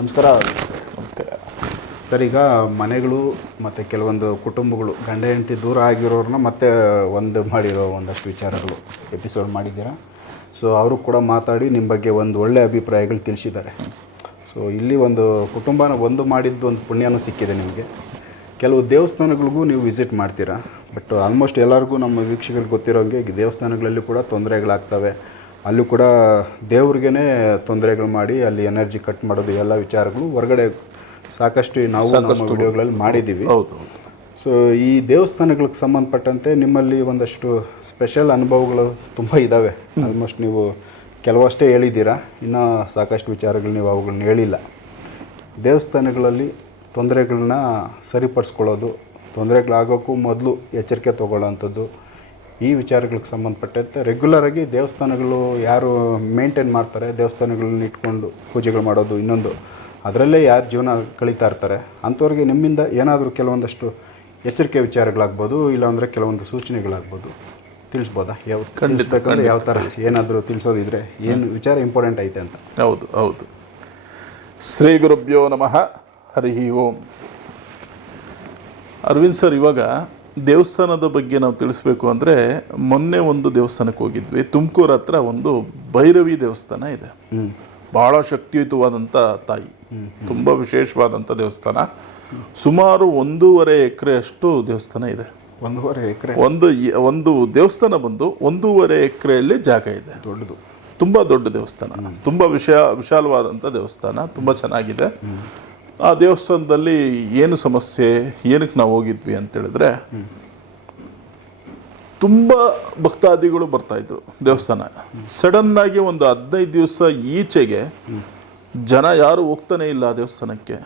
ನಮಸ್ಕಾರ. ನಮಸ್ಕಾರ. ಸರ್ ಈಗ ಮನೆಗಳು ಮತ್ತು ಕೆಲವೊಂದು ಕುಟುಂಬಗಳು ಗಂಡ ಹೆಂಡತಿ ದೂರ ಆಗಿರೋರನ್ನ ಮತ್ತೆ ಒಂದು ಮಾಡಿರೋ ಒಂದಷ್ಟು ವಿಚಾರಗಳು ಎಪಿಸೋಡ್ ಮಾಡಿದ್ದೀರಾ? ಸೊ ಅವರು ಕೂಡ ಮಾತಾಡಿ ನಿಮ್ಮ ಬಗ್ಗೆ ಒಂದು ಒಳ್ಳೆಯ ಅಭಿಪ್ರಾಯಗಳು ತಿಳಿಸಿದ್ದಾರೆ. ಸೊ ಇಲ್ಲಿ ಒಂದು ಕುಟುಂಬನ ಒಂದು ಮಾಡಿದ್ದು ಒಂದು ಪುಣ್ಯನೂ ಸಿಕ್ಕಿದೆ ನಿಮಗೆ. ಕೆಲವು ದೇವಸ್ಥಾನಗಳಿಗೂ ನೀವು ವಿಸಿಟ್ ಮಾಡ್ತೀರಾ? ಬಟ್ ಆಲ್ಮೋಸ್ಟ್ ಎಲ್ಲರಿಗೂ ನಮ್ಮ ವೀಕ್ಷಕರಿಗೆ ಗೊತ್ತಿರೋಂಗೆ ಈ ದೇವಸ್ಥಾನಗಳಲ್ಲಿ ಕೂಡ ತೊಂದರೆಗಳಾಗ್ತವೆ. ಅಲ್ಲೂ ಕೂಡ ದೇವ್ರಿಗೇ ತೊಂದರೆಗಳು ಮಾಡಿ ಅಲ್ಲಿ ಎನರ್ಜಿ ಕಟ್ ಮಾಡೋದು ಎಲ್ಲ ವಿಚಾರಗಳು ಹೊರಗಡೆ ಸಾಕಷ್ಟು ನಾವು ನಮ್ಮ ವಿಡಿಯೋಗಳಲ್ಲಿ ಮಾಡಿದ್ದೀವಿ. ಸೊ ಈ ದೇವಸ್ಥಾನಗಳಿಗೆ ಸಂಬಂಧಪಟ್ಟಂತೆ ನಿಮ್ಮಲ್ಲಿ ಒಂದಷ್ಟು ಸ್ಪೆಷಲ್ ಅನುಭವಗಳು ತುಂಬ ಇದ್ದಾವೆ ಆಲ್ಮೋಸ್ಟ್ ನೀವು ಕೆಲವಷ್ಟೇ ಹೇಳಿದ್ದೀರಾ. ಇನ್ನೂ ಸಾಕಷ್ಟು ವಿಚಾರಗಳು ನೀವು ಅವುಗಳನ್ನ ಹೇಳಿಲ್ಲ. ದೇವಸ್ಥಾನಗಳಲ್ಲಿ ತೊಂದರೆಗಳನ್ನ ಸರಿಪಡಿಸ್ಕೊಳ್ಳೋದು ತೊಂದರೆಗಳಾಗೋಕ್ಕೂ ಮೊದಲು ಎಚ್ಚರಿಕೆ ತೊಗೊಳ್ಳೋವಂಥದ್ದು ಈ ವಿಚಾರಗಳಿಗೆ ಸಂಬಂಧಪಟ್ಟಂತೆ ರೆಗ್ಯುಲರಾಗಿ ದೇವಸ್ಥಾನಗಳು ಯಾರು ಮೇಂಟೈನ್ ಮಾಡ್ತಾರೆ ದೇವಸ್ಥಾನಗಳನ್ನ ಇಟ್ಕೊಂಡು ಪೂಜೆಗಳು ಮಾಡೋದು ಇನ್ನೊಂದು. ಅದರಲ್ಲೇ ಯಾರು ಜೀವನ ಕಳೀತಾ ಇರ್ತಾರೆ. ಅಂಥವ್ರಿಗೆ ನಿಮ್ಮಿಂದ ಏನಾದರೂ ಕೆಲವೊಂದಷ್ಟು ಎಚ್ಚರಿಕೆ ವಿಚಾರಗಳಾಗ್ಬೋದು ಇಲ್ಲಾಂದರೆ ಕೆಲವೊಂದು ಸೂಚನೆಗಳಾಗ್ಬೋದು. ತಿಳಿಸ್ಬೋದಾ? ಯಾವ ಖಂಡಿತ ಯಾವ ಥರ ಏನಾದರೂ ತಿಳಿಸೋದಿದ್ರೆ ಏನು ವಿಚಾರ ಇಂಪಾರ್ಟೆಂಟ್ ಐತೆ ಅಂತ? ಹೌದು ಹೌದು. ಶ್ರೀ ಗುರುಭ್ಯೋ ನಮಃ. ಹರಿ ಓಂ. ಅರವಿಂದ್ ಸರ್ ಇವಾಗ ದೇವಸ್ಥಾನದ ಬಗ್ಗೆ ನಾವು ತಿಳಿಸ್ಬೇಕು ಅಂದರೆ ಮೊನ್ನೆ ಒಂದು ದೇವಸ್ಥಾನಕ್ಕೆ ಹೋಗಿದ್ವಿ. ತುಮಕೂರು ಹತ್ರ ಒಂದು ಭೈರವಿ ದೇವಸ್ಥಾನ ಇದೆ. ಬಹಳ ಶಕ್ತಿಯುತವಾದಂಥ ತಾಯಿ. ತುಂಬ ವಿಶೇಷವಾದಂಥ ದೇವಸ್ಥಾನ. ಸುಮಾರು ಒಂದೂವರೆ ಎಕರೆ ಅಷ್ಟು ದೇವಸ್ಥಾನ ಇದೆ. ಒಂದೂವರೆ ಎಕರೆ. ಒಂದು ಒಂದು ದೇವಸ್ಥಾನ ಬಂದು ಒಂದೂವರೆ ಎಕರೆಯಲ್ಲಿ ಜಾಗ ಇದೆ. ದೊಡ್ಡದು. ತುಂಬ ದೊಡ್ಡ ದೇವಸ್ಥಾನ. ತುಂಬ ವಿಷಯ ವಿಶಾಲವಾದಂಥ ದೇವಸ್ಥಾನ. ತುಂಬ ಚೆನ್ನಾಗಿದೆ. ಆ ದೇವಸ್ಥಾನದಲ್ಲಿ ಏನು ಸಮಸ್ಯೆ ಏನಕ್ಕೆ ನಾವು ಹೋಗಿದ್ವಿ ಅಂತ ಹೇಳಿದ್ರೆ ತುಂಬ ಭಕ್ತಾದಿಗಳು ಬರ್ತಾ ಇದ್ರು ದೇವಸ್ಥಾನ. ಸಡನ್ ಆಗಿ ಒಂದು ಹದಿನೈದು ದಿವಸ ಈಚೆಗೆ ಜನ ಯಾರು ಹೋಗ್ತಾನೆ ಇಲ್ಲ ಆ ದೇವಸ್ಥಾನಕ್ಕೆ.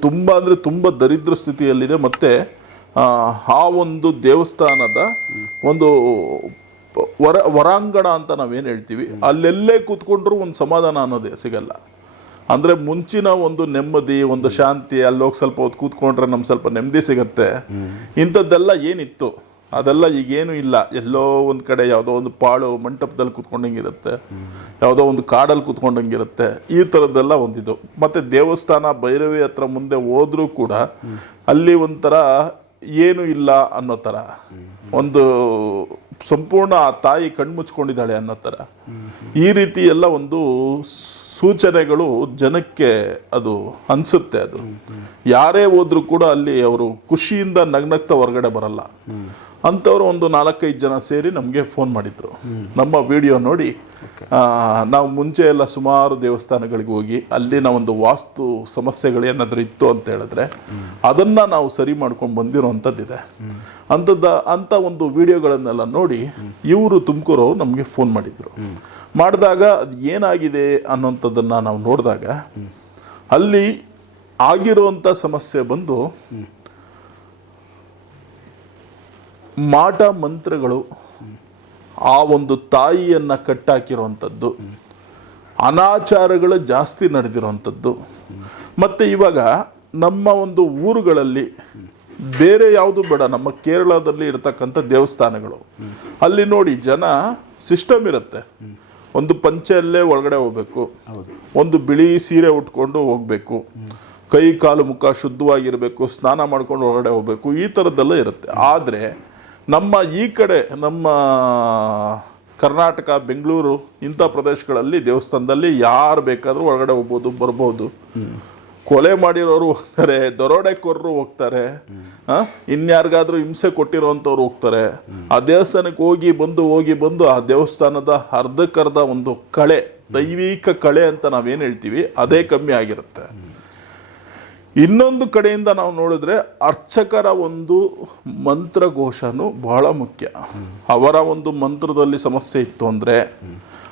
ತುಂಬ ಅಂದರೆ ತುಂಬ ದರಿದ್ರ ಸ್ಥಿತಿಯಲ್ಲಿದೆ. ಮತ್ತೆ ಆ, ಒಂದು ದೇವಸ್ಥಾನದ ಒಂದು ವರ ವರಾಂಗಣ ಅಂತ ನಾವೇನು ಹೇಳ್ತೀವಿ ಅಲ್ಲೆಲ್ಲೇ ಕೂತ್ಕೊಂಡ್ರು ಒಂದು ಸಮಾಧಾನ ಅನ್ನೋದೇ ಸಿಗಲ್ಲ. ಅಂದರೆ ಮುಂಚಿನ ಒಂದು ನೆಮ್ಮದಿ ಒಂದು ಶಾಂತಿ ಅಲ್ಲೋಗಿ ಸ್ವಲ್ಪ ಹೊತ್ತು ಕೂತ್ಕೊಂಡ್ರೆ ನಮ್ಗೆ ಸ್ವಲ್ಪ ನೆಮ್ಮದಿ ಸಿಗುತ್ತೆ. ಇಂಥದ್ದೆಲ್ಲ ಏನಿತ್ತು? ಅದೆಲ್ಲ ಈಗೇನು ಇಲ್ಲ. ಎಲ್ಲೋ ಒಂದು ಕಡೆ ಯಾವುದೋ ಒಂದು ಪಾಳು ಮಂಟಪದಲ್ಲಿ ಕೂತ್ಕೊಂಡಂಗಿರುತ್ತೆ. ಯಾವುದೋ ಒಂದು ಕಾಡಲ್ಲಿ ಕೂತ್ಕೊಂಡಂಗಿರುತ್ತೆ. ಈ ಥರದ್ದೆಲ್ಲ ಒಂದಿದು. ಮತ್ತೆ ದೇವಸ್ಥಾನ ಭೈರವಿ ಹತ್ರ ಮುಂದೆ ಹೋದರೂ ಕೂಡ ಅಲ್ಲಿ ಒಂಥರ ಏನು ಇಲ್ಲ ಅನ್ನೋ ಥರ. ಒಂದು ಸಂಪೂರ್ಣ ಆ ತಾಯಿ ಕಣ್ಮುಚ್ಕೊಂಡಿದ್ದಾಳೆ ಅನ್ನೋ ಥರ. ಈ ರೀತಿ ಎಲ್ಲ ಒಂದು ಸೂಚನೆಗಳು ಜನಕ್ಕೆ ಅದು ಅನ್ಸುತ್ತೆ ಅದು. ಯಾರೇ ಹೋದ್ರೂ ಕೂಡ ಅಲ್ಲಿ ಅವರು ಖುಷಿಯಿಂದ ನಗ್ನಗ್ತ ಹೊರಗಡೆ ಬರಲ್ಲ. ಅಂಥವ್ರು ಒಂದು ನಾಲ್ಕೈದು ಜನ ಸೇರಿ ನಮಗೆ ಫೋನ್ ಮಾಡಿದ್ರು. ನಮ್ಮ ವಿಡಿಯೋ ನೋಡಿ ನಾವು ಮುಂಚೆ ಎಲ್ಲ ಸುಮಾರು ದೇವಸ್ಥಾನಗಳಿಗೆ ಹೋಗಿ ಅಲ್ಲಿನ ಒಂದು ವಾಸ್ತು ಸಮಸ್ಯೆಗಳು ಏನಾದರೂ ಇತ್ತು ಅಂತ ಹೇಳಿದ್ರೆ ಅದನ್ನು ನಾವು ಸರಿ ಮಾಡ್ಕೊಂಡು ಬಂದಿರೋವಂಥದ್ದಿದೆ. ಅಂಥದ್ದ ಅಂಥ ಒಂದು ವಿಡಿಯೋಗಳನ್ನೆಲ್ಲ ನೋಡಿ ಇವರು ತುಮಕೂರು ನಮಗೆ ಫೋನ್ ಮಾಡಿದ್ರು. ಮಾಡಿದಾಗ ಅದು ಏನಾಗಿದೆ ಅನ್ನೋಂಥದ್ದನ್ನು ನಾವು ನೋಡಿದಾಗ ಅಲ್ಲಿ ಆಗಿರುವಂಥ ಸಮಸ್ಯೆ ಬಂದು ಮಾಟ ಮಂತ್ರಗಳು ಆ ಒಂದು ತಾಯಿಯನ್ನು ಕಟ್ಟಾಕಿರುವಂಥದ್ದು. ಅನಾಚಾರಗಳು ಜಾಸ್ತಿ ನಡೆದಿರುವಂಥದ್ದು. ಮತ್ತೆ ಇವಾಗ ನಮ್ಮ ಒಂದು ಊರುಗಳಲ್ಲಿ ಬೇರೆ ಯಾವುದು ಬೇಡ, ನಮ್ಮ ಕೇರಳದಲ್ಲಿ ಇರತಕ್ಕಂಥ ದೇವಸ್ಥಾನಗಳು. ಅಲ್ಲಿ ನೋಡಿ ಜನ ಸಿಸ್ಟಮ್ ಇರುತ್ತೆ. ಒಂದು ಪಂಚೆಯಲ್ಲೇ ಒಳಗಡೆ ಹೋಗ್ಬೇಕು. ಒಂದು ಬಿಳಿ ಸೀರೆ ಉಟ್ಕೊಂಡು ಹೋಗ್ಬೇಕು. ಕೈ ಕಾಲು ಮುಖ ಶುದ್ಧವಾಗಿರಬೇಕು ಸ್ನಾನ ಮಾಡ್ಕೊಂಡು ಒಳಗಡೆ ಹೋಗ್ಬೇಕು ಈ ಥರದ್ದೆಲ್ಲ ಇರುತ್ತೆ. ಆದರೆ ನಮ್ಮ ಈ ಕಡೆ ನಮ್ಮ ಕರ್ನಾಟಕ ಬೆಂಗಳೂರು ಇಂಥ ಪ್ರದೇಶಗಳಲ್ಲಿ ದೇವಸ್ಥಾನದಲ್ಲಿ ಯಾರು ಬೇಕಾದರೂ ಒಳಗಡೆ ಹೋಗ್ಬೋದು ಬರ್ಬೋದು. ಕೊಲೆ ಮಾಡಿರೋರು ಹೋಗ್ತಾರೆ ದರೋಡೆಕೋರರು ಹೋಗ್ತಾರೆ ಇನ್ಯಾರಿಗಾದ್ರೂ ಹಿಂಸೆ ಕೊಟ್ಟಿರೋಂಥವ್ರು ಹೋಗ್ತಾರೆ. ಆ ದೇವಸ್ಥಾನಕ್ಕೆ ಹೋಗಿ ಬಂದು ಹೋಗಿ ಬಂದು ಆ ದೇವಸ್ಥಾನದ ಅರ್ಧಕ್ಕರ್ಧ ಒಂದು ಕಳೆ, ದೈವಿಕ ಕಳೆ ಅಂತ ನಾವೇನು ಹೇಳ್ತೀವಿ, ಅದೇ ಕಮ್ಮಿ ಆಗಿರುತ್ತೆ. ಇನ್ನೊಂದು ಕಡೆಯಿಂದ ನಾವು ನೋಡಿದ್ರೆ ಅರ್ಚಕರ ಒಂದು ಮಂತ್ರ ಘೋಷನು ಬಹಳ ಮುಖ್ಯ. ಅವರ ಒಂದು ಮಂತ್ರದಲ್ಲಿ ಸಮಸ್ಯೆ ಇತ್ತು ಅಂದ್ರೆ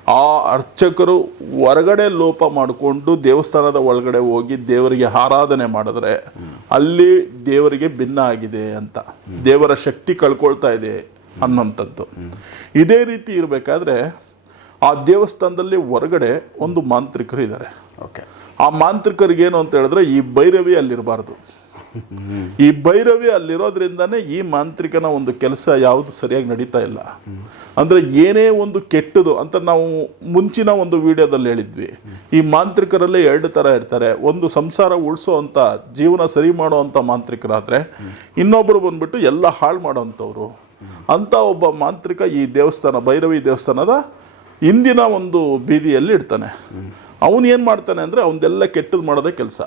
ಆ ಅರ್ಚಕರು ಹೊರಗಡೆ ಲೋಪ ಮಾಡಿಕೊಂಡು ದೇವಸ್ಥಾನದ ಒಳಗಡೆ ಹೋಗಿ ದೇವರಿಗೆ ಆರಾಧನೆ ಮಾಡಿದ್ರೆ ಅಲ್ಲಿ ದೇವರಿಗೆ ಭಿನ್ನ ಆಗಿದೆ ಅಂತ. ದೇವರ ಶಕ್ತಿ ಕಳ್ಕೊಳ್ತಾ ಇದೆ ಅನ್ನೋಂಥದ್ದು ಇದೇ ರೀತಿ ಇರಬೇಕಾದ್ರೆ ಆ ದೇವಸ್ಥಾನದಲ್ಲಿ ಹೊರಗಡೆ ಒಂದು ಮಾಂತ್ರಿಕರು ಇದ್ದಾರೆ. ಓಕೆ ಆ ಮಾಂತ್ರಿಕರಿಗೇನು ಅಂತ ಹೇಳಿದ್ರೆ ಈ ಭೈರವಿ ಅಲ್ಲಿರಬಾರ್ದು. ಈ ಭೈರವಿ ಅಲ್ಲಿರೋದ್ರಿಂದನೇ ಈ ಮಾಂತ್ರಿಕನ ಒಂದು ಕೆಲಸ ಯಾವುದು ಸರಿಯಾಗಿ ನಡೀತಾ ಇಲ್ಲ. ಅಂದರೆ ಏನೇ ಒಂದು ಕೆಟ್ಟದು ಅಂತ ನಾವು ಮುಂಚಿನ ಒಂದು ವಿಡಿಯೋದಲ್ಲಿ ಹೇಳಿದ್ವಿ. ಈ ಮಾಂತ್ರಿಕರಲ್ಲೇ ಎರಡು ಥರ ಇರ್ತಾರೆ. ಒಂದು ಸಂಸಾರ ಉಳಿಸೋ ಅಂತ ಜೀವನ ಸರಿ ಮಾಡೋ ಅಂಥ ಮಾಂತ್ರಿಕರಾದರೆ ಇನ್ನೊಬ್ಬರು ಬಂದ್ಬಿಟ್ಟು ಎಲ್ಲ ಹಾಳು ಮಾಡೋವಂಥವ್ರು. ಅಂಥ ಒಬ್ಬ ಮಾಂತ್ರಿಕ ಈ ದೇವಸ್ಥಾನ, ಭೈರವಿ ದೇವಸ್ಥಾನದ ಇಂದಿನ ಒಂದು ಬೀದಿಯಲ್ಲಿ ಇಡ್ತಾನೆ ಅವನು ಏನು ಮಾಡ್ತಾನೆ ಅಂದರೆ ಅವನದೆಲ್ಲ ಕೆಟ್ಟದ್ದು ಮಾಡೋದೇ ಕೆಲಸ.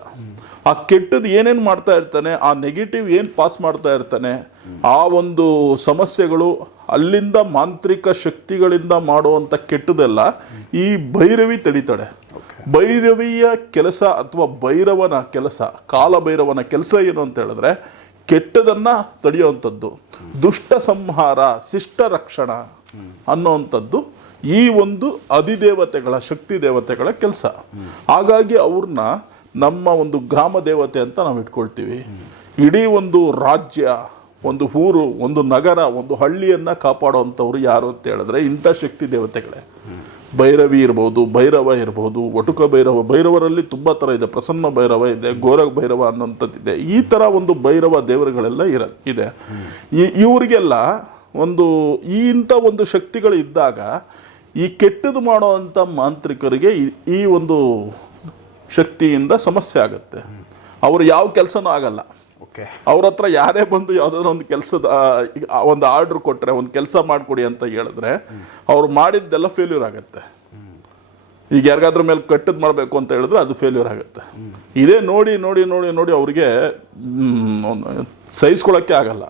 ಆ ಕೆಟ್ಟದ್ದು ಏನೇನು ಮಾಡ್ತಾ ಇರ್ತಾನೆ ಆ ನೆಗೆಟಿವ್ ಏನು ಪಾಸ್ ಮಾಡ್ತಾ ಇರ್ತಾನೆ ಆ ಒಂದು ಸಮಸ್ಯೆಗಳು ಅಲ್ಲಿಂದ ಮಾಂತ್ರಿಕ ಶಕ್ತಿಗಳಿಂದ ಮಾಡುವಂಥ ಕೆಟ್ಟದೆಲ್ಲ ಈ ಭೈರವಿ ತಡಿತಾಳೆ ಭೈರವಿಯ ಕೆಲಸ ಅಥವಾ ಭೈರವನ ಕೆಲಸ ಕಾಲಭೈರವನ ಕೆಲಸ ಏನು ಅಂತ ಹೇಳಿದ್ರೆ ಕೆಟ್ಟದನ್ನ ತಡೆಯುವಂಥದ್ದು. ದುಷ್ಟ ಸಂಹಾರ ಶಿಷ್ಟ ರಕ್ಷಣ ಅನ್ನುವಂಥದ್ದು ಈ ಒಂದು ಅಧಿದೇವತೆಗಳ, ಶಕ್ತಿ ದೇವತೆಗಳ ಕೆಲಸ. ಹಾಗಾಗಿ ಅವ್ರನ್ನ ನಮ್ಮ ಒಂದು ಗ್ರಾಮ ದೇವತೆ ಅಂತ ನಾವು ಇಟ್ಕೊಳ್ತೀವಿ. ಇಡೀ ಒಂದು ರಾಜ್ಯ, ಒಂದು ಊರು, ಒಂದು ನಗರ, ಒಂದು ಹಳ್ಳಿಯನ್ನು ಕಾಪಾಡುವಂಥವ್ರು ಯಾರು ಅಂತ ಹೇಳಿದ್ರೆ ಇಂಥ ಶಕ್ತಿ ದೇವತೆಗಳೇ. ಭೈರವಿ ಇರ್ಬೋದು, ಭೈರವ ಇರ್ಬೋದು ಒಟುಕ ಭೈರವ, ಭೈರವರಲ್ಲಿ ತುಂಬ ಥರ ಇದೆ, ಪ್ರಸನ್ನ ಭೈರವ ಇದೆ ಘೋರ ಭೈರವ ಅನ್ನೋಂಥದ್ದಿದೆ. ಈ ಥರ ಒಂದು ಭೈರವ ದೇವರುಗಳೆಲ್ಲ ಇರ, ಇದೆ. ಇವರಿಗೆಲ್ಲ ಒಂದು ಈ ಇಂಥ ಒಂದು ಶಕ್ತಿಗಳು ಇದ್ದಾಗ ಈ ಕೆಟ್ಟದ್ದು ಮಾಡುವಂಥ ಮಾಂತ್ರಿಕರಿಗೆ ಈ- ಒಂದು ಶಕ್ತಿಯಿಂದ ಸಮಸ್ಯೆ ಆಗುತ್ತೆ. ಅವರು ಯಾವ ಕೆಲಸನೂ ಆಗಲ್ಲ. ಓಕೆ. ಅವ್ರ ಹತ್ರ ಯಾರೇ ಬಂದು ಯಾವುದಾದ್ರು ಒಂದು ಕೆಲಸದ ಒಂದು ಆರ್ಡ್ರ್ ಕೊಟ್ಟರೆ ಒಂದು ಕೆಲಸ ಮಾಡಿಕೊಡಿ ಅಂತ ಹೇಳಿದ್ರೆ ಅವ್ರು ಮಾಡಿದ್ದೆಲ್ಲ ಫೇಲ್ಯೂರ್ ಆಗುತ್ತೆ. ಈಗ ಯಾರಿಗಾದ್ರ ಮೇಲೆ ಕಟ್ಟದ್ ಮಾಡಬೇಕು ಅಂತ ಹೇಳಿದ್ರೆ ಅದು ಫೇಲ್ಯೂರ್ ಆಗುತ್ತೆ. ಇದೇ ನೋಡಿ ನೋಡಿ ನೋಡಿ ನೋಡಿ ಅವ್ರಿಗೆ ಸಹಿಸ್ಕೊಳಕ್ಕೆ ಆಗಲ್ಲ.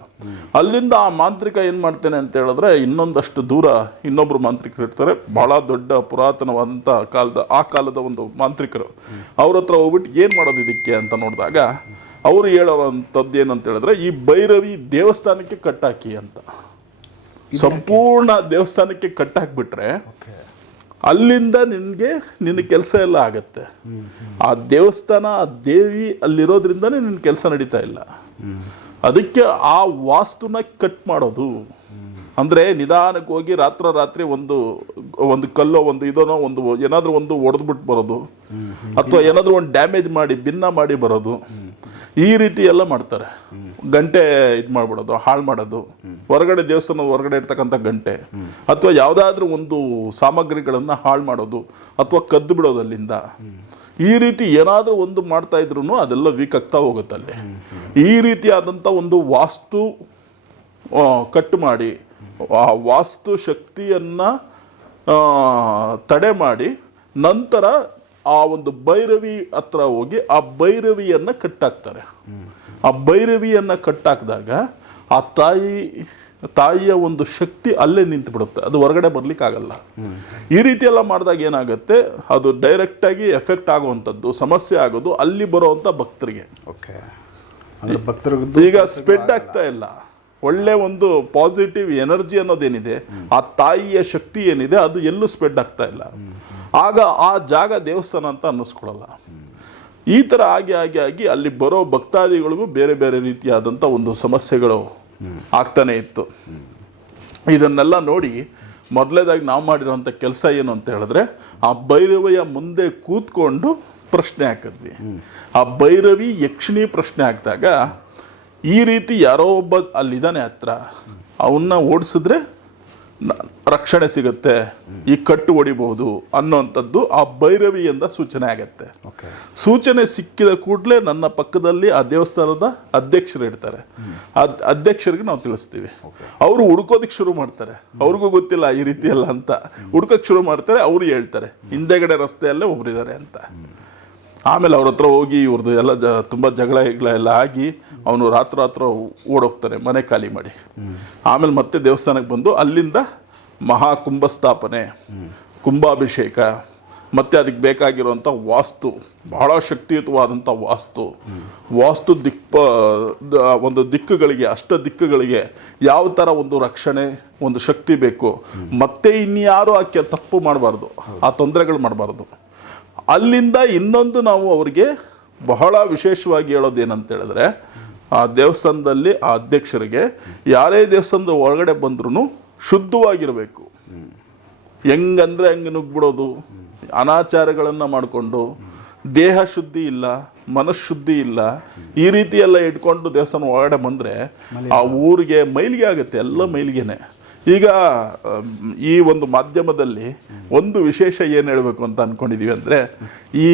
ಅಲ್ಲಿಂದ ಆ ಮಾಂತ್ರಿಕ ಏನು ಮಾಡ್ತೇನೆ ಅಂತ ಹೇಳಿದ್ರೆ ಇನ್ನೊಂದಷ್ಟು ದೂರ ಇನ್ನೊಬ್ಬರು ಮಾಂತ್ರಿಕರು ಇರ್ತಾರೆ. ಬಹಳ ದೊಡ್ಡ ಪುರಾತನವಾದಂಥ ಕಾಲದ ಆ ಕಾಲದ ಒಂದು ಮಾಂತ್ರಿಕರು. ಅವ್ರ ಹತ್ರ ಹೋಗ್ಬಿಟ್ಟು ಏನು ಮಾಡೋದು ಇದಕ್ಕೆ ಅಂತ ನೋಡಿದಾಗ ಅವರು ಹೇಳೋವಂಥದ್ದು ಏನಂತ ಹೇಳಿದ್ರೆ ಈ ಭೈರವಿ ದೇವಸ್ಥಾನಕ್ಕೆ ಕಟ್ಟಾಕಿ ಅಂತ. ಸಂಪೂರ್ಣ ದೇವಸ್ಥಾನಕ್ಕೆ ಕಟ್ಟಾಕ್ಬಿಟ್ರೆ ಅಲ್ಲಿಂದ ನಿನಗೆ ನಿನ್ನ ಕೆಲಸ ಎಲ್ಲ ಆಗತ್ತೆ. ಆ ದೇವಸ್ಥಾನ, ಆ ದೇವಿ ಅಲ್ಲಿರೋದ್ರಿಂದನೇ ನಿನ್ನ ಕೆಲಸ ನಡೀತಾ ಇಲ್ಲ. ಅದಕ್ಕೆ ಆ ವಾಸ್ತುನ ಕಟ್ ಮಾಡೋದು. ಅಂದರೆ ನಿಧಾನಕ್ಕೆ ಹೋಗಿ ರಾತ್ರ ರಾತ್ರಿ ಒಂದು ಒಂದು ಕಲ್ಲೋ, ಒಂದು ಇದೋನೋ, ಒಂದು ಏನಾದರೂ ಒಂದು ಒಡೆದ್ಬಿಟ್ಟು ಬರೋದು. ಅಥವಾ ಏನಾದರೂ ಒಂದು ಡ್ಯಾಮೇಜ್ ಮಾಡಿ, ಭಿನ್ನ ಮಾಡಿ ಬರೋದು. ಈ ರೀತಿ ಎಲ್ಲ ಮಾಡ್ತಾರೆ. ಗಂಟೆ ಇದು ಮಾಡ್ಬಿಡೋದು, ಹಾಳು ಮಾಡೋದು. ಹೊರಗಡೆ ದೇವಸ್ಥಾನ ಹೊರಗಡೆ ಇರ್ತಕ್ಕಂಥ ಗಂಟೆ. ಅಥವಾ ಯಾವುದಾದ್ರೂ ಒಂದು ಸಾಮಗ್ರಿಗಳನ್ನು ಹಾಳು ಮಾಡೋದು ಅಥವಾ ಕದ್ದು ಬಿಡೋದು ಅಲ್ಲಿಂದ ಈ ರೀತಿ ಏನಾದರೂ ಒಂದು ಮಾಡ್ತಾ ಇದ್ರು ಅದೆಲ್ಲ ವೀಕ್ ಆಗ್ತಾ ಹೋಗುತ್ತೆ ಅಲ್ಲಿ. ಈ ರೀತಿಯಾದಂಥ ಒಂದು ವಾಸ್ತು ಕಟ್ ಮಾಡಿ, ಆ ವಾಸ್ತು ಶಕ್ತಿಯನ್ನು ತಡೆ ಮಾಡಿ, ನಂತರ ಆ ಒಂದು ಭೈರವಿ ಹತ್ರ ಹೋಗಿ ಆ ಭೈರವಿಯನ್ನು ಕಟ್ಟಾಕ್ತಾರೆ. ಆ ಭೈರವಿಯನ್ನು ಕಟ್ಟಾಕಿದಾಗ ಆ ತಾಯಿ ತಾಯಿಯ ಒಂದು ಶಕ್ತಿ ಅಲ್ಲೇ ನಿಂತು ಬಿಡುತ್ತೆ ಅದು ಹೊರಗಡೆ ಬರ್ಲಿಕ್ಕಾಗಲ್ಲ. ಈ ರೀತಿ ಎಲ್ಲ ಮಾಡಿದಾಗ ಏನಾಗುತ್ತೆ? ಅದು ಡೈರೆಕ್ಟ್ ಆಗಿ ಎಫೆಕ್ಟ್ ಆಗುವಂಥದ್ದು ಸಮಸ್ಯೆ ಆಗೋದು ಅಲ್ಲಿ ಬರುವಂತ ಭಕ್ತರಿಗೆ. ಓಕೆ. ಈಗ ಸ್ಪ್ರೆಡ್ ಆಗ್ತಾ ಇಲ್ಲ. ಒಳ್ಳೆ ಒಂದು ಪಾಸಿಟಿವ್ ಎನರ್ಜಿ ಅನ್ನೋದೇನಿದೆ ಆ ತಾಯಿಯ ಶಕ್ತಿ ಏನಿದೆ ಅದು ಎಲ್ಲೂ ಸ್ಪ್ರೆಡ್ ಆಗ್ತಾ ಇಲ್ಲ. ಆಗ ಆ ಜಾಗ ದೇವಸ್ಥಾನ ಅಂತ ಅನ್ನಿಸ್ಕೊಳ್ಳಲ್ಲ ಈ ಥರ ಆಗಿ ಆಗಿ ಆಗಿ ಅಲ್ಲಿ ಬರೋ ಭಕ್ತಾದಿಗಳಿಗೂ ಬೇರೆ ಬೇರೆ ರೀತಿಯಾದಂಥ ಒಂದು ಸಮಸ್ಯೆಗಳು ಆಗ್ತಾನೆ ಇತ್ತು. ಇದನ್ನೆಲ್ಲ ನೋಡಿ ಮೊದಲೇದಾಗಿ ನಾವು ಮಾಡಿರೋಂಥ ಕೆಲಸ ಏನು ಅಂತ ಹೇಳಿದ್ರೆ ಆ ಭೈರವಿಯ ಮುಂದೆ ಕೂತ್ಕೊಂಡು ಪ್ರಶ್ನೆ ಹಾಕಿದ್ವಿ. ಆ ಭೈರವಿ ಯಕ್ಷಿಣಿ ಪ್ರಶ್ನೆ ಹಾಕಿದಾಗ ಈ ರೀತಿ ಯಾರೋ ಒಬ್ಬ ಅಲ್ಲಿದ್ದಾನೆ ಹತ್ರ, ಅವನ್ನ ಓಡಿಸಿದ್ರೆ ರಕ್ಷಣೆ ಸಿಗುತ್ತೆ ಈ ಕಟ್ಟು ಒಡಿಬಹುದು ಅನ್ನೋಂಥದ್ದು ಆ ಭೈರವಿಯಿಂದ ಸೂಚನೆ ಆಗತ್ತೆ. ಸೂಚನೆ ಸಿಕ್ಕಿದ ಕೂಡಲೇ ನನ್ನ ಪಕ್ಕದಲ್ಲಿ ಆ ದೇವಸ್ಥಾನದ ಅಧ್ಯಕ್ಷರು ಇರ್ತಾರೆ. ಆ ಅಧ್ಯಕ್ಷರಿಗೆ ನಾವು ತಿಳಿಸ್ತೀವಿ. ಅವರು ಹುಡ್ಕೋದಿಕ್ ಶುರು ಮಾಡ್ತಾರೆ. ಅವ್ರಿಗೂ ಗೊತ್ತಿಲ್ಲ ಈ ರೀತಿ ಅಲ್ಲ ಅಂತ. ಹುಡ್ಕೋಕ್ಕೆ ಶುರು ಮಾಡ್ತಾರೆ ಅವರು ಹೇಳ್ತಾರೆ ಹಿಂದೆಗಡೆ ರಸ್ತೆಯಲ್ಲೇ ಒಬ್ರಿದ್ದಾರೆ ಅಂತ. ಆಮೇಲೆ ಅವ್ರ ಹತ್ರ ಹೋಗಿ ಇವ್ರದ್ದು ಎಲ್ಲ ಜ, ತುಂಬ ಜಗಳ ಗಿಗಳ ಎಲ್ಲ ಆಗಿ ಅವನು ರಾತ್ರಿ ರಾತ್ರ ಓಡೋಗ್ತಾನೆ ಮನೆ ಖಾಲಿ ಮಾಡಿ. ಆಮೇಲೆ ಮತ್ತೆ ದೇವಸ್ಥಾನಕ್ಕೆ ಬಂದು ಅಲ್ಲಿಂದ ಮಹಾಕುಂಭ ಸ್ಥಾಪನೆ ಕುಂಭಾಭಿಷೇಕ, ಮತ್ತು ಅದಕ್ಕೆ ಬೇಕಾಗಿರುವಂಥ ವಾಸ್ತು, ಬಹಳ ಶಕ್ತಿಯುತವಾದಂಥ ವಾಸ್ತು. ವಾಸ್ತು ದಿಕ್ಪ, ದ- ಒಂದು ದಿಕ್ಕುಗಳಿಗೆ, ಅಷ್ಟ ದಿಕ್ಕುಗಳಿಗೆ ಯಾವ ಥರ ಒಂದು ರಕ್ಷಣೆ, ಒಂದು ಶಕ್ತಿ ಬೇಕು, ಮತ್ತೆ ಇನ್ಯಾರು ಆಕೆ ತಪ್ಪು ಮಾಡಬಾರ್ದು, ಆ ತೊಂದರೆಗಳು ಮಾಡಬಾರ್ದು. ಅಲ್ಲಿಂದ ಇನ್ನೊಂದು ನಾವು ಅವರಿಗೆ ಬಹಳ ವಿಶೇಷವಾಗಿ ಹೇಳೋದು ಏನಂತ ಹೇಳಿದ್ರೆ ಆ ದೇವಸ್ಥಾನದಲ್ಲಿ ಆ ಅಧ್ಯಕ್ಷರಿಗೆ ಯಾರೇ ದೇವಸ್ಥಾನದ ಒಳಗಡೆ ಬಂದ್ರೂ ಶುದ್ಧವಾಗಿರಬೇಕು. ಹೆಂಗಂದ್ರೆ ಹಂಗೆ ನುಗ್ಬಿಡೋದು ಅನಾಚಾರಗಳನ್ನು ಮಾಡಿಕೊಂಡು ದೇಹ ಶುದ್ಧಿ ಇಲ್ಲ ಮನಃಶುದ್ಧಿ ಇಲ್ಲ ಈ ರೀತಿ ಎಲ್ಲ ಇಟ್ಕೊಂಡು ದೇವಸ್ಥಾನ ಒಳಗಡೆ ಬಂದ್ರೆ ಆ ಊರಿಗೆ ಮೈಲಿಗೆ ಆಗುತ್ತೆ ಎಲ್ಲ ಮೈಲಿಗೆನೆ. ಈಗ ಈ ಒಂದು ಮಾಧ್ಯಮದಲ್ಲಿ ಒಂದು ವಿಶೇಷ ಏನು ಹೇಳಬೇಕು ಅಂತ ಅಂದ್ಕೊಂಡಿದ್ದೀವಿ ಅಂದರೆ ಈ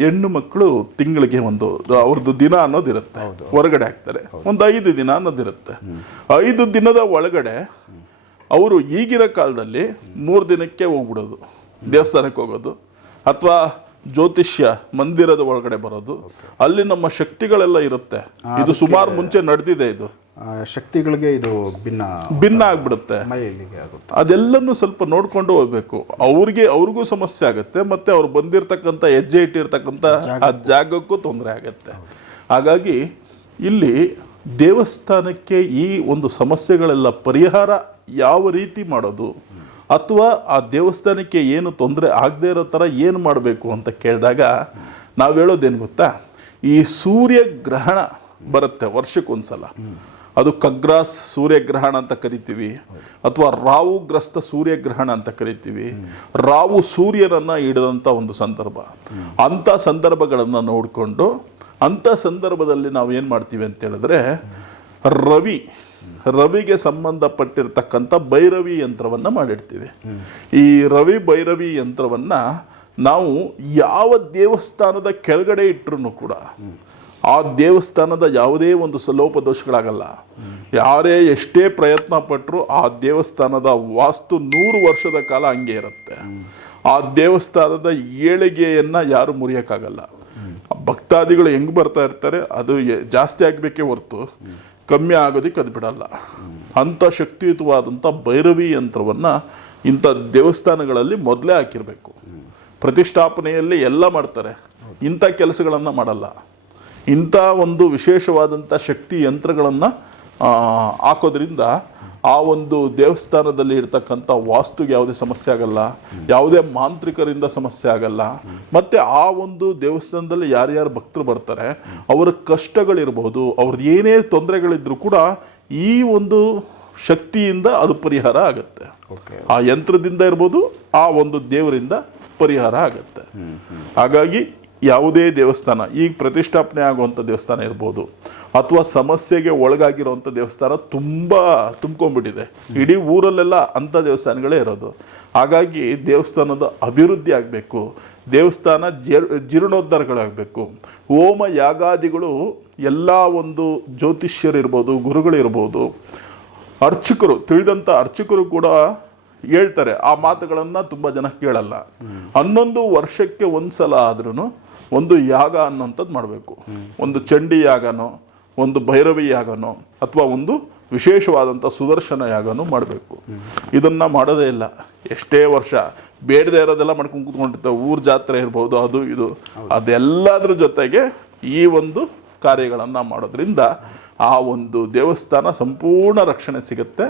ಹೆಣ್ಣು ಮಕ್ಕಳು ತಿಂಗಳಿಗೆ ಒಂದು ಅವ್ರದ್ದು ದಿನ ಅನ್ನೋದಿರುತ್ತೆ ಹೊರಗಡೆ ಹಾಕ್ತಾರೆ. ಒಂದು ಐದು ದಿನ ಅನ್ನೋದಿರುತ್ತೆ ಐದು ದಿನದ ಒಳಗಡೆ ಅವರು ಈಗಿನ ಕಾಲದಲ್ಲಿ ಮೂರು ದಿನಕ್ಕೆ ಹೋಗ್ಬಿಡೋದು. ದೇವಸ್ಥಾನಕ್ಕೆ ಹೋಗೋದು. ಅಥವಾ ಜ್ಯೋತಿಷ್ಯ ಮಂದಿರದ ಒಳಗಡೆ ಬರೋದು. ಅಲ್ಲಿ ನಮ್ಮ ಶಕ್ತಿಗಳೆಲ್ಲ ಇರುತ್ತೆ. ಇದು ಸುಮಾರು ಮುಂಚೆ ನಡೆದಿದೆ ಇದು. ಶಕ್ತಿಗಳಿಗೆ ಇದು ಭಿನ್ನ ಭಿನ್ನ ಆಗ್ಬಿಡುತ್ತೆ. ಮೈಲಿಗೆ ಆಗುತ್ತೆ. ಅದೆಲ್ಲನೂ ಸ್ವಲ್ಪ ನೋಡ್ಕೊಂಡು ಹೋಗ್ಬೇಕು. ಅವ್ರಿಗೆ ಅವ್ರಿಗೂ ಸಮಸ್ಯೆ ಆಗುತ್ತೆ ಮತ್ತೆ ಅವ್ರು ಬಂದಿರತಕ್ಕಂತ ಹೆಜ್ಜೆ ಇಟ್ಟಿರ್ತಕ್ಕಂಥ ಆ ಜಾಗಕ್ಕೂ ತೊಂದರೆ ಆಗುತ್ತೆ. ಹಾಗಾಗಿ ಇಲ್ಲಿ ದೇವಸ್ಥಾನಕ್ಕೆ ಈ ಒಂದು ಸಮಸ್ಯೆಗಳೆಲ್ಲ ಪರಿಹಾರ ಯಾವ ರೀತಿ ಮಾಡೋದು ಅಥವಾ ಆ ದೇವಸ್ಥಾನಕ್ಕೆ ಏನು ತೊಂದರೆ ಆಗದೆ ಇರೋ ಥರ ಏನು ಮಾಡಬೇಕು ಅಂತ ಕೇಳಿದಾಗ ನಾವು ಹೇಳೋದೇನು ಗೊತ್ತಾ? ಈ ಸೂರ್ಯ ಗ್ರಹಣ ಬರುತ್ತೆ ವರ್ಷಕ್ಕೊಂದ್ಸಲ. ಅದು ಕಗ್ರಾಸ್ ಸೂರ್ಯಗ್ರಹಣ ಅಂತ ಕರಿತೀವಿ. ಅಥವಾ ರಾವುಗ್ರಸ್ತ ಸೂರ್ಯಗ್ರಹಣ ಅಂತ ಕರಿತೀವಿ. ರಾವು ಸೂರ್ಯನನ್ನ ಹಿಡಿದಂಥ ಒಂದು ಸಂದರ್ಭ. ಅಂಥ ಸಂದರ್ಭಗಳನ್ನು ನೋಡಿಕೊಂಡು ಅಂಥ ಸಂದರ್ಭದಲ್ಲಿ ನಾವು ಏನು ಮಾಡ್ತೀವಿ ಅಂತ ಹೇಳಿದ್ರೆ, ರವಿ, ರವಿಗೆ ಸಂಬಂಧಪಟ್ಟಿರ್ತಕ್ಕಂಥ ಭೈರವಿ ಯಂತ್ರವನ್ನು ಮಾಡಿರ್ತೀವಿ. ಈ ರವಿ ಭೈರವಿ ಯಂತ್ರವನ್ನು ನಾವು ಯಾವ ದೇವಸ್ಥಾನದ ಕೆಳಗಡೆ ಇಟ್ಟರು ಕೂಡ ಆ ದೇವಸ್ಥಾನದ ಯಾವುದೇ ಒಂದು ಲೋಪದೋಷಗಳಾಗಲ್ಲ ಯಾರೇ ಎಷ್ಟೇ ಪ್ರಯತ್ನ ಪಟ್ಟರು ಆ ದೇವಸ್ಥಾನದ ವಾಸ್ತು ನೂರು ವರ್ಷದ ಕಾಲ ಹಂಗೆ ಇರುತ್ತೆ. ಆ ದೇವಸ್ಥಾನದ ಏಳಿಗೆಯನ್ನು ಯಾರು ಮುರಿಯೋಕ್ಕಾಗಲ್ಲ. ಭಕ್ತಾದಿಗಳು ಹೆಂಗೆ ಬರ್ತಾ ಇರ್ತಾರೆ, ಅದು ಜಾಸ್ತಿ ಆಗಬೇಕೇ ಹೊರತು ಕಮ್ಮಿ ಆಗೋದಕ್ಕೆ ಅದು ಬಿಡಲ್ಲ. ಅಂಥ ಶಕ್ತಿಯುತವಾದಂಥ ಭೈರವಿ ಯಂತ್ರವನ್ನು ಇಂಥ ದೇವಸ್ಥಾನಗಳಲ್ಲಿ ಮೊದಲೇ ಹಾಕಿರಬೇಕು. ಪ್ರತಿಷ್ಠಾಪನೆಯಲ್ಲಿ ಎಲ್ಲ ಮಾಡ್ತಾರೆ. ಇಂಥ ಕೆಲಸಗಳನ್ನು ಮಾಡಲ್ಲ. ಇಂಥ ಒಂದು ವಿಶೇಷವಾದಂಥ ಶಕ್ತಿ ಯಂತ್ರಗಳನ್ನು ಹಾಕೋದ್ರಿಂದ ಆ ಒಂದು ದೇವಸ್ಥಾನದಲ್ಲಿ ಇರ್ತಕ್ಕಂಥ ವಾಸ್ತುಗೆ ಯಾವುದೇ ಸಮಸ್ಯೆ ಆಗಲ್ಲ ಯಾವುದೇ ಮಾಂತ್ರಿಕರಿಂದ ಸಮಸ್ಯೆ ಆಗಲ್ಲ. ಮತ್ತು ಆ ಒಂದು ದೇವಸ್ಥಾನದಲ್ಲಿ ಯಾರ್ಯಾರು ಭಕ್ತರು ಬರ್ತಾರೆ ಅವರ ಕಷ್ಟಗಳಿರ್ಬೋದು ಅವ್ರದ್ದು ಏನೇ ತೊಂದರೆಗಳಿದ್ರು ಕೂಡ ಈ ಒಂದು ಶಕ್ತಿಯಿಂದ ಅದು ಪರಿಹಾರ ಆಗುತ್ತೆ. ಆ ಯಂತ್ರದಿಂದ ಇರ್ಬೋದು ಆ ಒಂದು ದೇವರಿಂದ ಪರಿಹಾರ ಆಗುತ್ತೆ. ಹಾಗಾಗಿ ಯಾವುದೇ ದೇವಸ್ಥಾನ, ಈಗ ಪ್ರತಿಷ್ಠಾಪನೆ ಆಗುವಂಥ ದೇವಸ್ಥಾನ ಇರ್ಬೋದು, ಅಥವಾ ಸಮಸ್ಯೆಗೆ ಒಳಗಾಗಿರುವಂಥ ದೇವಸ್ಥಾನ ತುಂಬ ತುಂಬ್ಕೊಂಡ್ಬಿಟ್ಟಿದೆ. ಇಡೀ ಊರಲ್ಲೆಲ್ಲ ಅಂಥ ದೇವಸ್ಥಾನಗಳೇ ಇರೋದು. ಹಾಗಾಗಿ ದೇವಸ್ಥಾನದ ಅಭಿವೃದ್ಧಿ ಆಗಬೇಕು, ದೇವಸ್ಥಾನ ಜೀರ್, ಜೀರ್ಣೋದ್ಧಾರಗಳಾಗಬೇಕು. ಹೋಮ ಯಾಗಾದಿಗಳು ಎಲ್ಲ ಒಂದು ಜ್ಯೋತಿಷ್ಯರಿರ್ಬೋದು, ಗುರುಗಳಿರ್ಬೋದು. ಅರ್ಚಕರು, ತಿಳಿದಂಥ ಅರ್ಚಕರು ಕೂಡ ಹೇಳ್ತಾರೆ, ಆ ಮಾತುಗಳನ್ನು ತುಂಬ ಜನ ಕೇಳಲ್ಲ. ಹನ್ನೊಂದು ವರ್ಷಕ್ಕೆ ಒಂದು ಸಲ ಆದ್ರೂ ಒಂದು ಯಾಗ ಅನ್ನೋಂಥದ್ದು ಮಾಡಬೇಕು. ಒಂದು ಚಂಡಿ ಯಾಗನೋ, ಒಂದು ಭೈರವಿ ಯಾಗನೋ, ಅಥವಾ ಒಂದು ವಿಶೇಷವಾದಂಥ ಸುದರ್ಶನ ಯಾಗನೋ ಮಾಡಬೇಕು. ಇದನ್ನು ಮಾಡೋದೇ ಇಲ್ಲ. ಎಷ್ಟೇ ವರ್ಷ ಬೇಡದೇ ಇರೋದೆಲ್ಲ ಮಾಡ್ಕೊಂಡು ಕೂತ್ಕೊಂಡಿರ್ತಾರೆ ಊರ ಜಾತ್ರೆ ಇರ್ಬೋದು, ಅದು ಇದು. ಅದೆಲ್ಲದ್ರ ಜೊತೆಗೆ ಈ ಒಂದು ಕಾರ್ಯಗಳನ್ನು ಮಾಡೋದ್ರಿಂದ ಆ ಒಂದು ದೇವಸ್ಥಾನ ಸಂಪೂರ್ಣ ರಕ್ಷಣೆ ಸಿಗುತ್ತೆ.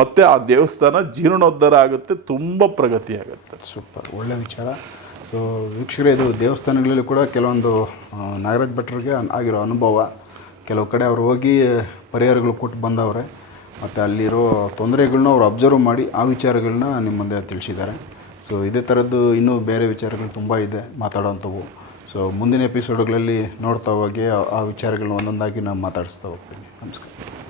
ಮತ್ತು ಆ ದೇವಸ್ಥಾನ ಜೀರ್ಣೋದ್ಧಾರ ಆಗುತ್ತೆ, ತುಂಬ ಪ್ರಗತಿ ಆಗುತ್ತೆ. ಸೂಪರ್. ಒಳ್ಳೆ ವಿಚಾರ. ಸೊ ವೀಕ್ಷಕರೇ, ಇದು ದೇವಸ್ಥಾನಗಳಲ್ಲಿ ಕೂಡ ಕೆಲವೊಂದು ನಾಗರಾಜ್ ಭಟ್ರಿಗೆ ಆಗಿರೋ ಅನುಭವ. ಕೆಲವು ಕಡೆ ಅವ್ರು ಹೋಗಿ ಪರಿಹಾರಗಳು ಕೊಟ್ಟು ಬಂದವ್ರೆ. ಮತ್ತು ಅಲ್ಲಿರೋ ತೊಂದರೆಗಳನ್ನ ಅವ್ರು ಅಬ್ಸರ್ವ್ ಮಾಡಿ ಆ ವಿಚಾರಗಳನ್ನ ನಿಮ್ಮ ಮುಂದೆ ತಿಳಿಸಿದ್ದಾರೆ. ಸೊ ಇದೇ ಥರದ್ದು ಇನ್ನೂ ಬೇರೆ ವಿಚಾರಗಳು ತುಂಬ ಇದೆ ಮಾತಾಡೋವಂಥವು ಸೊ ಮುಂದಿನ ಎಪಿಸೋಡ್ಗಳಲ್ಲಿ ನೋಡ್ತಾ ಹೋಗಿ ಆ- ವಿಚಾರಗಳನ್ನ ಒಂದೊಂದಾಗಿ ನಾನು ಮಾತಾಡಿಸ್ತಾ ಹೋಗ್ತೀನಿ. ನಮಸ್ಕಾರ.